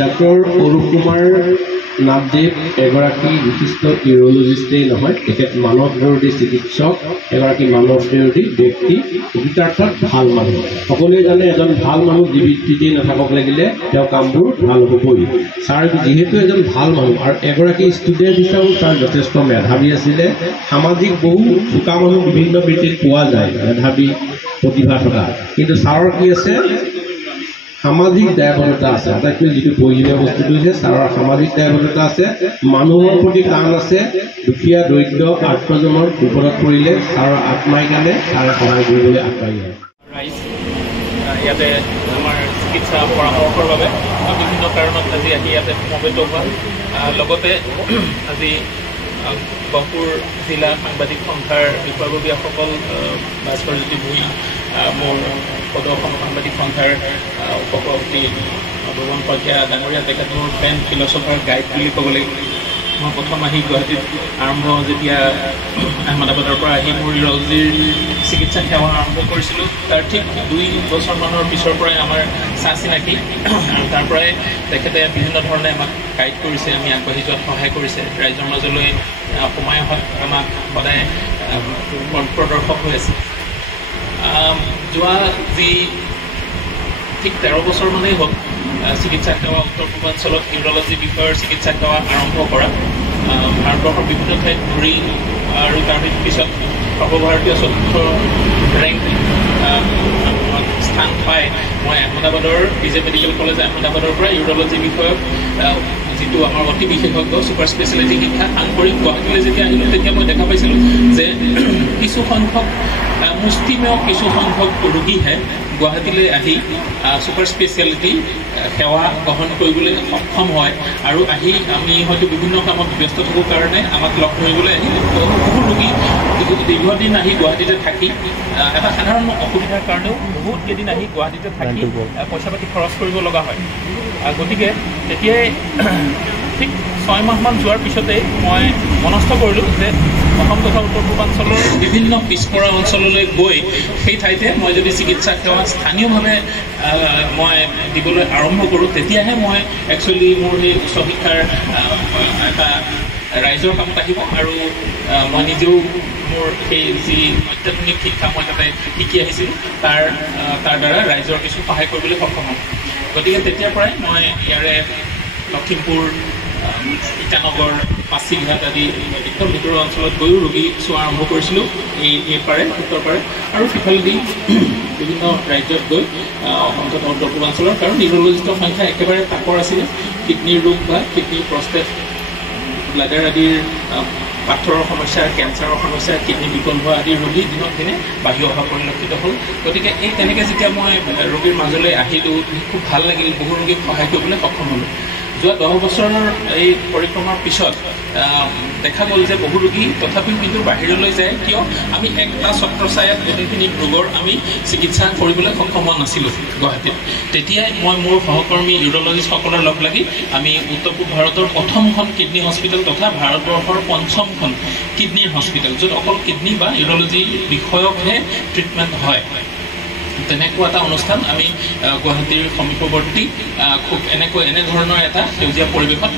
Doctor Arup Kumar নাথদেৱ এগৰাকী বিশিষ্ট ইউৰলজিষ্টেই নহয়, তেখেত মানৱ বিৰোধী চিকিৎসক, এগৰাকী মানৱ বিৰোধী ব্যক্তি, প্ৰকৃতাৰ্থত ভাল মানুহ। সকলোৱে জানে এজন ভাল মানুহ জীৱিত নাথাকক লাগিলে তেওঁ কামবোৰ ভাল হ'বই। ছাৰ যিহেতু এজন ভাল মানুহ আৰু এগৰাকী ষ্টুডেণ্ট হিচাপেও ছাৰ যথেষ্ট মেধাৱী আছিলে। সামাজিক বহু চোকা মানুহ বিভিন্ন বৃত্তিত পোৱা যায়, মেধাৱী প্ৰতিভা থকা, কিন্তু ছাৰৰ কি আছে, সামাজিক দায়বদ্ধতা আছে। আটাইতকৈ যিটো প্ৰয়োজনীয় বস্তুটো হৈছে ছাৰৰ সামাজিক দায়বদ্ধতা আছে, মানুহৰ প্ৰতি টান আছে। দুখীয়া দৰিদ্ৰ আৰ্তজনৰ বিপদত পৰিলে ছাৰৰ আত্মাই কাৰণে ছাৰে সহায় কৰিবলৈ আগবাঢ়ি আহে। ইয়াতে আমাৰ চিকিৎসা পৰামৰ্শৰ বাবে বিভিন্ন কাৰণত আজি আহি ইয়াতে সমবেত হোৱা, লগতে আজি গহপুৰ জিলা সাংবাদিক সন্থাৰ বিষয়ববীয়াসকল ভাস্কৰজ্যোতি ভূঞা, মোৰ সদৌ সাংবাদিক সন্থাৰ উপসভাপতি ভুৱন শইকীয়া ডাঙৰীয়া, তেখেত মোৰ ফ্ৰেণ্ড ফিলচফাৰ গাইড বুলি ক'ব লাগিব। মই প্ৰথম আহি গুৱাহাটীত আৰম্ভ যেতিয়া আহমেদাবাদৰ পৰা আহি মোৰ ইউৰলজিৰ চিকিৎসা সেৱা আৰম্ভ কৰিছিলোঁ, তাৰ ঠিক 2 বছৰমানৰ পিছৰ পৰাই আমাৰ চা চিনাকি, আৰু তাৰ পৰাই তেখেতে বিভিন্ন ধৰণে আমাক গাইড কৰিছে, আমি আগবাঢ়ি যোৱাত সহায় কৰিছে, ৰাইজৰ মাজলৈ সোমাই অহাত আমাক সদায় প্ৰদৰ্শক হৈ আছে। যোৱা যি ঠিক 13 বছৰমানেই হ'ল চিকিৎসা সেৱা উত্তৰ পূৰ্বাঞ্চলত ইউৰলজি বিষয়ৰ চিকিৎসা সেৱা আৰম্ভ কৰা। ভাৰতবৰ্ষৰ বিভিন্ন ঠাইত ঘূৰি আৰু তাৰ পিছত সৰ্বভাৰতীয় 4ৰ্থ ৰেংক স্থান পাই মই আহমেদাবাদৰ বিজে মেডিকেল কলেজ আহমেদাবাদৰ পৰা ইউৰলজি বিষয়ক যিটো আমাৰ অতি বিশেষজ্ঞ ছুপাৰ স্পেচিয়েলিটি শিক্ষা সাং কৰি গুৱাহাটীলৈ যেতিয়া আহিলোঁ, তেতিয়া মই দেখা পাইছিলোঁ যে কিছু সংখ্যক মুষ্টিমেয় কিছু সংখ্যক ৰোগীহে গুৱাহাটীলৈ আহি ছুপাৰ স্পেচিয়েলিটি সেৱা গ্ৰহণ কৰিবলৈ সক্ষম হয়, আৰু আহি আমি হয়তো বিভিন্ন কামত ব্যস্ত থকাৰ কাৰণে আমাক লগ ধৰিবলৈ আহি বহু ৰোগী দীৰ্ঘদিন আহি গুৱাহাটীতে থাকি এটা সাধাৰণ অসুবিধাৰ কাৰণেও বহুত কেইদিন আহি গুৱাহাটীতে থাকি পইচা পাতি খৰচ কৰিব লগা হয়। গতিকে তেতিয়াই ঠিক 6 মাহমান যোৱাৰ পিছতেই মই মনস্থ কৰিলোঁ যে অসম তথা উত্তৰ পূৰ্বাঞ্চলৰ বিভিন্ন পিছপৰা অঞ্চললৈ গৈ সেই ঠাইতে মই যদি চিকিৎসা সেৱা স্থানীয়ভাৱে মই দিবলৈ আৰম্ভ কৰোঁ, তেতিয়াহে মই একচুৱেলি মোৰ সেই উচ্চ শিক্ষাৰ এটা ৰাইজৰ কামত আহিব, আৰু মই নিজেও মোৰ সেই যি অত্যাধুনিক শিক্ষা মই তাতে শিকি আহিছিলোঁ তাৰ দ্বাৰা ৰাইজৰ কিছু সহায় কৰিবলৈ সক্ষম হ'ম। গতিকে তেতিয়াৰ পৰাই মই ইয়াৰে লখিমপুৰ, ইটানগৰ, পাছিঘাট আদি একদম ভিতৰুৱা অঞ্চলত গৈও ৰোগী চোৱা আৰম্ভ কৰিছিলোঁ, এই পাৰে উত্তৰ পাৰে, আৰু সিফালেদি বিভিন্ন ৰাজ্যত গৈ অসম তথা উত্তৰ পূৰ্বাঞ্চলৰ, কাৰণ নিউৰলজিষ্টৰ সংখ্যা একেবাৰে তাকৰ আছিলে। কিডনীৰ ৰোগ বা কিডনী প্ৰষ্টেট, ব্লাডাৰ আদিৰ পাথৰৰ সমস্যা, কেঞ্চাৰৰ সমস্যা, কিডনী বিকল হোৱা আদিৰ ৰোগী দিনক দিনে বাঢ়ি অহা পৰিলক্ষিত হ'ল। গতিকে এই তেনেকৈ যেতিয়া মই ৰোগীৰ মাজলৈ আহিলোঁ, খুব ভাল লাগিল, বহু ৰোগীক সহায় কৰিবলৈ সক্ষম হ'লোঁ। যোৱা 10 বছৰৰ এই পৰিক্ৰমাৰ পিছত দেখা গ'ল যে বহু ৰোগী তথাপিও কিন্তু বাহিৰলৈ যায়, কিয় আমি একটা ছত্ৰছায়াত গোটেইখিনি ৰোগৰ আমি চিকিৎসা কৰিবলৈ সক্ষম হোৱা নাছিলোঁ গুৱাহাটীত। তেতিয়াই মই মোৰ সহকৰ্মী ইউৰলজিষ্টসকলৰ লগ লাগি আমি উত্তৰ পূব ভাৰতৰ 1খন কিডনী হস্পিটেল তথা ভাৰতবৰ্ষৰ 5খন কিডনীৰ হস্পিটেল, য'ত অকল কিডনী বা ইউৰলজি বিষয়কহে ট্ৰিটমেণ্ট হয়, তেনেকুৱা এটা অনুষ্ঠান আমি গুৱাহাটীৰ সমীপৱৰ্তী খুব এনেধৰণৰ এটা সেউজীয়া পৰিৱেশত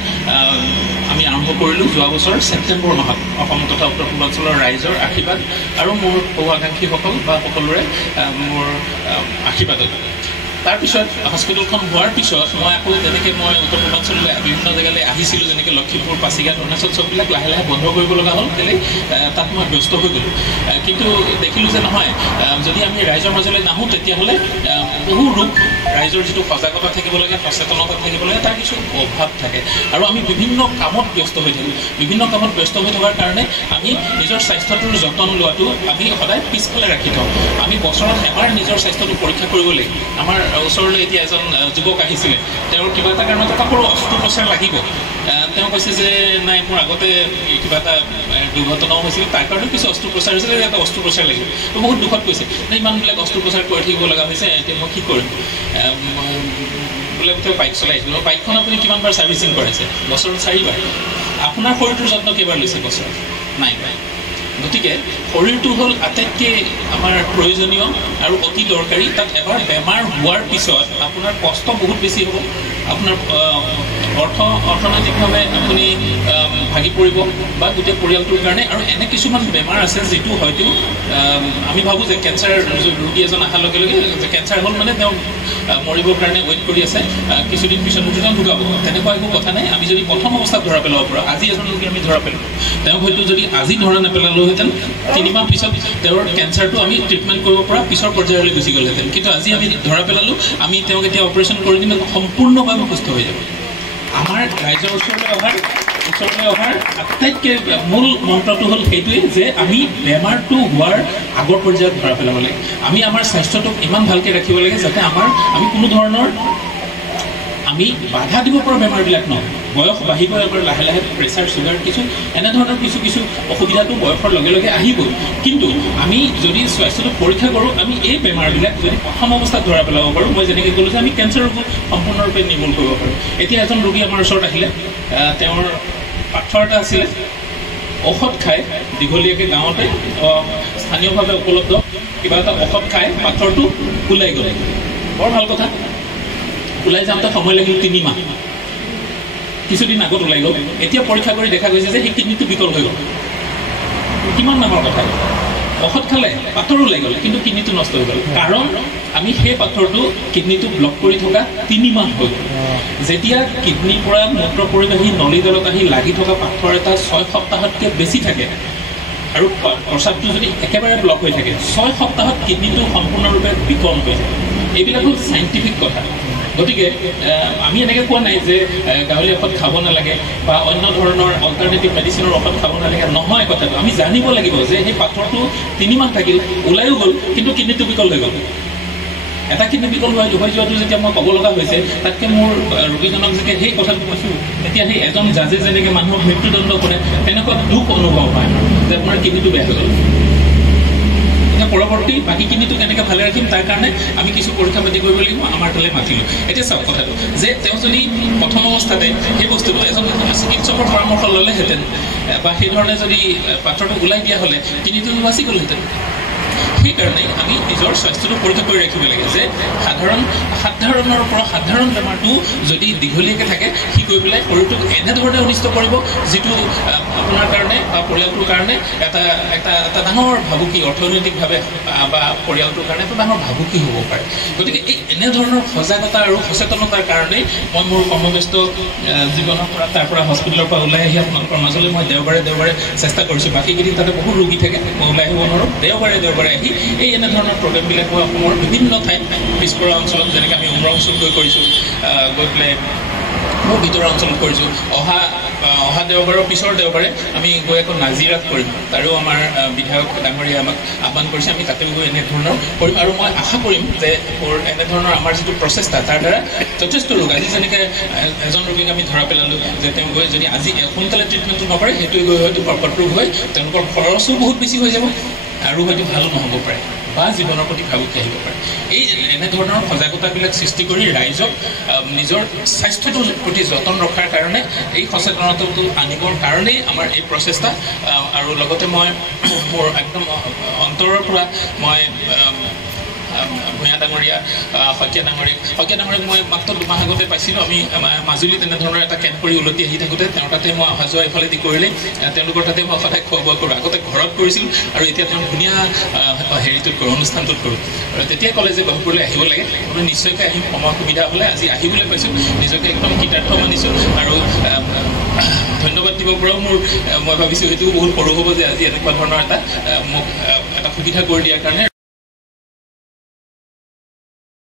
আমি আৰম্ভ কৰিলোঁ যোৱা বছৰ ছেপ্টেম্বৰ মাহত, অসম তথা উত্তৰ পূৰ্বাঞ্চলৰ ৰাইজৰ আশীৰ্বাদ আৰু মোৰ শুভাকাংক্ষীসকল বা সকলোৰে মোৰ আশীৰ্বাদত। তাৰপিছত হস্পিটেলখন হোৱাৰ পিছত মই আকৌ যেনেকৈ মই উত্তৰ পূৰ্বাঞ্চললৈ বিভিন্ন জেগালৈ আহিছিলোঁ, যেনেকৈ লখিমপুৰ, পাছিঘাট, অৰুণাচল চববিলাক লাহে লাহে বন্ধ কৰিব লগা হ'ল, কেলৈ তাত মই ব্যস্ত হৈ গ'লোঁ। কিন্তু দেখিলোঁ যে নহয়, যদি আমি ৰাইজৰ মাজলৈ নাহোঁ তেতিয়াহ'লে বহু ৰোগ ৰাইজৰ যিটো সজাগতা থাকিব লাগে, সচেতনতা থাকিব লাগে, তাৰ কিছু অভাৱ থাকে, আৰু আমি বিভিন্ন কামত ব্যস্ত হৈ থাকোঁ। বিভিন্ন কামত ব্যস্ত হৈ থকাৰ কাৰণে আমি নিজৰ স্বাস্থ্যটোৰ যতন লোৱাটো আমি সদায় পিছফালে ৰাখি থওঁ। আমি বছৰত এবাৰ নিজৰ স্বাস্থ্যটো পৰীক্ষা কৰিব লাগিব। আমাৰ ওচৰলৈ এতিয়া এজন যুৱক আহিছিলে, তেওঁৰ কিবা এটা কাৰণত এটা সৰু অস্ত্ৰোপচাৰ লাগিব। তেওঁ কৈছে যে নাই, মোৰ আগতে কিবা এটা দুৰ্ঘটনাও হৈছিল, তাৰ কাৰণেও কিছু অস্ত্ৰোপচাৰ হৈছিলে, এটা অস্ত্ৰোপচাৰ লাগিব। তো বহুত দুখত কৈছে যে ইমানবিলাক অস্ত্ৰোপচাৰ কৰি থাকিব লগা হৈছে, এতিয়া মই কি কৰিম। বোলে তেওঁ বাইক চলাইছিলোঁ, বাইকখন আপুনি কিমানবাৰ ছাৰ্ভিচিং কৰাইছে? বছৰত 4 বাৰ। আপোনাৰ শৰীৰটোৰ যত্ন কেইবাৰ লৈছে বছৰত? নাই। গতিকে শৰীৰটো হ'ল আটাইতকৈ আমাৰ প্ৰয়োজনীয় আৰু অতি দৰকাৰী। তাত এবাৰ বেমাৰ হোৱাৰ পিছত আপোনাৰ কষ্ট বহুত বেছি হ'ব, আপোনাৰ অৰ্থনৈতিকভাৱে আপুনি ভাগি পৰিব বা গোটেই পৰিয়ালটোৰ কাৰণে। আৰু এনে কিছুমান বেমাৰ আছে যিটো হয়তো আমি ভাবোঁ যে কেঞ্চাৰ ৰোগী এজন অহাৰ লগে লগে যে কেঞ্চাৰ হ'ল মানে তেওঁ মৰিবৰ কাৰণে ৱেইট কৰি আছে, কিছুদিন পিছত তেওঁ ঢুকাব, তেনেকুৱা একো কথা নাই। আমি যদি প্ৰথম অৱস্থাত ধৰা পেলাব পাৰোঁ, আজি এজন ৰোগী আমি ধৰা পেলালোঁ, তেওঁক হয়তো যদি আজি ধৰা নেপেলালোহেঁতেন 3 মাহ পিছত তেওঁৰ কেঞ্চাৰটো আমি ট্ৰিটমেণ্ট কৰিব পৰা পিছৰ পৰ্যায়লৈ গুচি গ'লহেঁতেন। কিন্তু আজি আমি ধৰা পেলালোঁ, আমি তেওঁক এতিয়া অপাৰেশ্যন কৰি দিলে সম্পূৰ্ণভাৱে সুস্থ হৈ যাব। আমাৰ ৰাইজৰ ওচৰলৈ অহাৰ আটাইতকৈ মূল মন্ত্ৰটো হ'ল সেইটোৱে যে আমি বেমাৰটো হোৱাৰ আগৰ পৰ্যায়ত ধৰা পেলাব লাগে। আমি আমাৰ স্বাস্থ্যটোক ইমান ভালকৈ ৰাখিব লাগে যাতে আমি কোনো ধৰণৰ আমি বাধা দিব পৰা বেমাৰবিলাক নহয়। বয়স বাঢ়িব, এবাৰ লাহে লাহে প্ৰেছাৰ, চুগাৰ, এনেধৰণৰ কিছু অসুবিধাটো বয়সৰ লগে লগে আহিবই। কিন্তু আমি যদি স্বাস্থ্যটো পৰীক্ষা কৰোঁ, আমি এই বেমাৰবিলাক যদি প্ৰথম অৱস্থাত ধৰা পেলাব পাৰোঁ, মই যেনেকৈ ক'লোঁ যে আমি কেঞ্চাৰ ৰোগো সম্পূৰ্ণৰূপে নিৰ্মূল কৰিব পাৰোঁ। এতিয়া এজন ৰোগী আমাৰ ওচৰত আহিলে, তেওঁৰ পাথৰ এটা আছিলে, ঔষধ খাই দীঘলীয়াকৈ গাঁৱতে স্থানীয়ভাৱে উপলব্ধ কিবা এটা ঔষধ খাই পাথৰটো ওলাই গ'লে। বৰ ভাল কথা। ওলাই যাওঁতে সময় লাগিল 3 মাহ, কিছুদিন আগত ওলাই গ'ল। এতিয়া পৰীক্ষা কৰি দেখা গৈছে যে সেই কিডনীটো বিকল হৈ গ'ল। কিমান ডাঙৰ কথা! ঔষধ খালে পাথৰ ওলাই গ'লে, কিন্তু কিডনীটো নষ্ট হৈ গ'ল। কাৰণ আমি সেই পাথৰটো কিডনীটো ব্লক কৰি থকা 3 মাহ হৈ গ'ল। যেতিয়া কিডনীৰ পৰা মূত্ৰ পৰিবাহী নলীডালত আহি লাগি থকা পাথৰ এটা 6 সপ্তাহতকৈ বেছি থাকে আৰু প্ৰস্ৰাৱটো যদি একেবাৰে ব্লক হৈ থাকে, 6 সপ্তাহত কিডনীটো সম্পূৰ্ণৰূপে বিকল হৈ থাকে। এইবিলাক হ'ল চাইণ্টিফিক কথা। গতিকে আমি এনেকৈ কোৱা নাই যে গাঁৱলীয়া ঔষধ খাব নালাগে বা অন্য ধৰণৰ অল্টাৰনেটিভ মেডিচিনৰ ঔষধ খাব নালাগে, নহয় কথাটো। আমি জানিব লাগিব যে সেই পাথৰটো 3 মাহ থাকিল, ওলাইও গ'ল, কিন্তু কিডনীটো বিকল হৈ গ'ল। এটা কিডনী বিকল হৈ যোৱাটো যেতিয়া মই ক'ব লগা হৈছে, তাতকৈ মোৰ ৰোগীজনক যেতিয়া সেই কথাটো কৈছোঁ, তেতিয়া সেই এজন জাজে যেনেকৈ মানুহক মৃত্যুদণ্ড কৰে, তেনেকুৱা দুখ অনুভৱ হয় যে আপোনাৰ কিডনীটো বেয়া হৈ গ'ল। পৰৱৰ্তী বাকী কিডনীটো কেনেকৈ ভালে ৰাখিম তাৰ কাৰণে আমি কিছু পৰীক্ষা পাতি কৰিব লাগিব। আমাৰ তালৈ মাতিলোঁ। এতিয়া চাওক কথাটো যে তেওঁ যদি প্ৰথম অৱস্থাতে সেই বস্তুটো এজন চিকিৎসকৰ পৰামৰ্শ ল'লেহেঁতেন বা সেইধৰণে যদি পাথৰটো ওলাই দিয়া হ'লে কিডনীটো বাচি গ'লহেঁতেন। সেইকাৰণে আমি নিজৰ স্বাস্থ্যটো পৰীক্ষা কৰি ৰাখিব লাগে যে সাধাৰণৰ পৰা সাধাৰণ বেমাৰটো যদি দীঘলীয়াকৈ থাকে, সি গৈ পেলাই শৰীৰটোক এনেধৰণে অনিষ্ট কৰিব যিটো আপোনাৰ কাৰণে বা পৰিয়ালটোৰ কাৰণে এটা ডাঙৰ ভাবুকি, অৰ্থনৈতিকভাৱে বা পৰিয়ালটোৰ কাৰণে এটা ডাঙৰ ভাবুকি হ'ব পাৰে। গতিকে এই এনেধৰণৰ সজাগতা আৰু সচেতনতাৰ কাৰণেই মই মোৰ কৰ্মব্যস্ত জীৱনৰ পৰা তাৰ পৰা হস্পিটেলৰ পৰা ওলাই আহি আপোনালোকৰ মাজলৈ মই দেওবাৰে চেষ্টা কৰিছোঁ। বাকীকেইদিন তাতে বহুত ৰোগী থাকে, মই ওলাই আহিব নোৱাৰোঁ। দেওবাৰে আহি এই এনেধৰণৰ প্ৰগ্ৰেমবিলাক মই অসমৰ বিভিন্ন ঠাইত পিছপৰা অঞ্চলত, যেনেকৈ আমি উমৰাংচুত গৈ পেলাই মোৰ ভিতৰৰ অঞ্চলত কৰিছোঁ। অহা দেওবাৰৰ পিছৰ দেওবাৰে আমি গৈ আকৌ নাজিৰাত কৰিম। তাৰো আমাৰ বিধায়ক ডাঙৰীয়া আমাক আহ্বান কৰিছে, আমি তাতেও গৈ এনেধৰণৰ কৰিম। আৰু মই আশা কৰিম যে এনেধৰণৰ আমাৰ যিটো প্ৰচেষ্টা, তাৰ দ্বাৰা যথেষ্ট ৰোগ, আজি যেনেকৈ এজন ৰোগীক আমি ধৰা পেলালোঁ যে তেওঁ গৈ যদি আজি সোনকালে ট্ৰিটমেণ্টটো নকৰে, সেইটোৱে গৈ হয়তো কৰ্কট ৰোগ হৈ তেওঁলোকৰ খৰচো বহুত বেছি হৈ যাব আৰু হয়তো ভালো নহ'ব পাৰে বা জীৱনৰ প্ৰতি ভাবুকি আহিব পাৰে। এই এনেধৰণৰ সজাগতাবিলাক সৃষ্টি কৰি ৰাইজক নিজৰ স্বাস্থ্যটোৰ প্ৰতি যতন ৰখাৰ কাৰণে, এই সচেতনতাটো আনিবৰ কাৰণেই আমাৰ এই প্ৰচেষ্টা। আৰু লগতে মই মোৰ একদম অন্তৰৰ পৰা মই ভূঞা ডাঙৰীয়া, শইকীয়া ডাঙৰীয়াক মই মাত্ৰ 2 মাহ আগতে পাইছিলোঁ। আমি মাজুলী তেনেধৰণৰ এটা কেম্প কৰি উলটি আহি থাকোঁতে তেওঁৰ তাতে মই অহা যোৱা ইফালেদি কৰিলে, তেওঁলোকৰ তাতে মই সদায় খোৱা বোৱা কৰোঁ। আগতে ঘৰত কৰিছিলোঁ আৰু এতিয়া তেওঁ ধুনীয়া হেৰিটোত কৰোঁ, অনুষ্ঠানটোত কৰোঁ। আৰু তেতিয়াই ক'লে যে গহপুৰলৈ আহিব লাগে। মই নিশ্চয়কৈ আহিম, সময় সুবিধা হ'লে। আজি আহিবলৈ পাইছোঁ, নিজকে একদম কৃতাৰ্থ মানিছোঁ। আৰু ধন্যবাদ দিব পৰাও মই ভাবিছোঁ সেইটোও বহুত সৰু হ'ব যে আজি এনেকুৱা ধৰণৰ মোক এটা সুবিধা কৰি দিয়াৰ কাৰণে